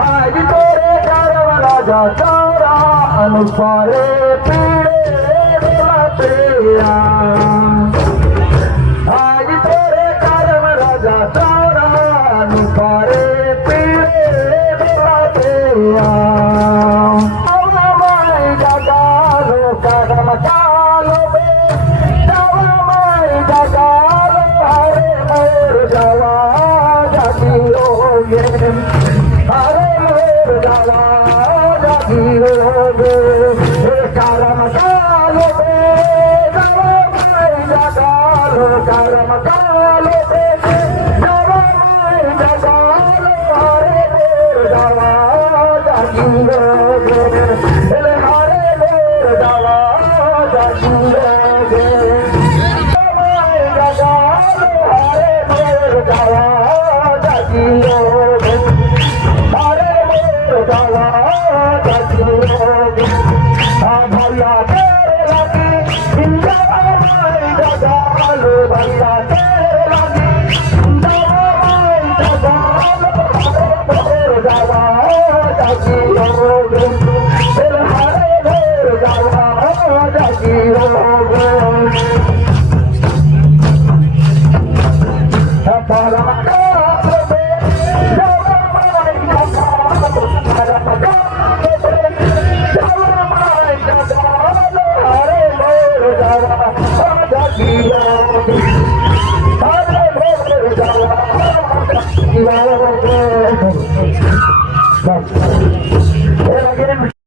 आज तोरे करम राजा तारा अनुसारे पीड़े मात्रिया आज तोरे करम राजा तारा अनुसारे पीड़े मात्रिया माई जगालो करम कालो बे जावा माई जगालो हरे मोर जावा जागियोगे हरे मोर जावा जागियोगे करम कालो बे जावा माई जगालो करम कालो बे जावा माई जगालो हरे मोर जावा जागियोगे हरे मोर जावा जागियोगे माई जगालो हरे मोर जावा जागियोगे हरे मोर जावा जागियोगे भैया तेरे लगी जिंदा माई जगालो भैया तेरे लगी जिंदा माई जगालो हरे मोर जावा जागियोगे हरे मोर जावा जागियोगे Bye.